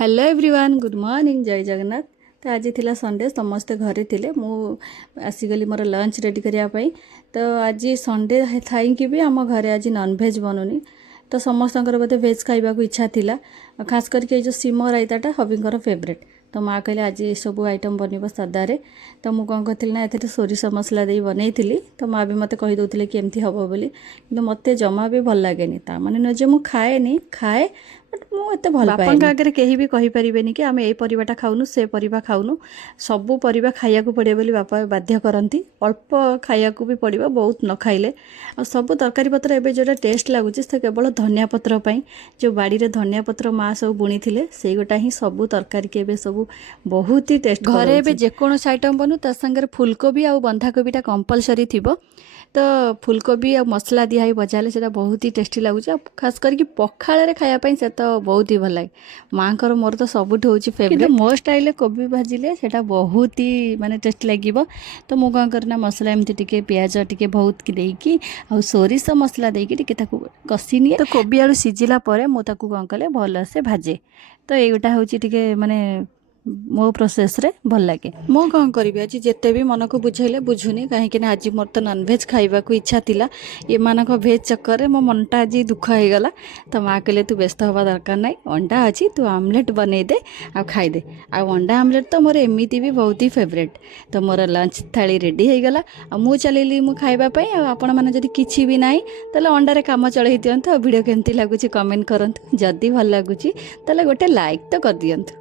Hello everyone good morning जय जगन्नाथ। तो आज थिला संडे समस्ते घरे थिले मु आसीगली मोर लंच रेडी करने। तो आज संडे थाई कि भी आम घरे आज नॉनवेज बनूनी। तो समस्त बोधे भेज खाइबा इच्छा थिला। खास करके जो सिम रायताटा हबींकर फेवरेट। तो माँ कहले आज ये सब आइटम बनब सादारे। तो मुझे कौन करी ना ए सोरिष मसला दे बनई। तो माँ भी मत कहीदे कि एमती हम बोली कि मत जमा भी भल लगे ताने नुहे जे मुझे खाएनी खाए बट मुझे भल पाए आगे कहीं भी कहींपरेनि कि आम ये परिवाटा खाऊनु से परिवा खाऊनु सबू परिवा खाया पड़े बोली बापा बाध्य करती। अल्प खाया भी पड़ो बहुत न खाइले आ सब तरकारी पत्र एवं जोटा टेस्ट लगुच से केवल धनिया पत्र जो बाड़ी रे धनिया पत्र माँ सब बुणी थे से गोटा ही सब तरकारी के सब बहुत ही टेस्ट घरे एवं जेकोसी आइटम बनू ता संगे फुलकोबी आ बंधाकोबीटा कंपलसरी थी। तो फुलकोबी आ मसला दिहाई भजाले से बहुत ही टेस्टी लगुच। खास करके पखाड़ खायापाई से तो बहुत ही भल लगे। माँ को मोर तो सबुठ हूँ फेवरेट मो स्टाइल कोबी भाजिले से बहुत ही माने टेस्ट लगे। तो मुझे कौन करना मसला एमती टिके पियाज टिके बहुत देकी आ सोरिष मसला देकी टिके ताकू कषि निए। तो कोबी आलू सिझिला परे मु ताकू कौन कले भल से भाजे। तो एगोटा हूँ टिके माने मो प्रोसेस रे भल लगे। मो कौन करी आज जिते भी मन को बुझेले बुझुनी कहीं आज मोर तो नॉनवेज खाइबा को इच्छा थिला। ये मानक भेज चक्कर मो मनटा आज दुख हो गला। तो माँ कहले तू व्यस्त हवा दरकार ना अंडा अच्छी तू आमलेट बनै दे आ खाईदे। आ अंडा आमलेट तो मोर एमती भी बहुत ही फेवरेट। तो मोर लंच थाली रेडी हो गला। मु चलैली मु खाइबा आपण मैंने जदि किछि भी नाही ताले अंडारे काम चढ़ई दियंतु। वीडियो केमती लगुच कमेंट करंतु। जदि भल लगुच ताले गोटे लाइक तो कर दियंतु।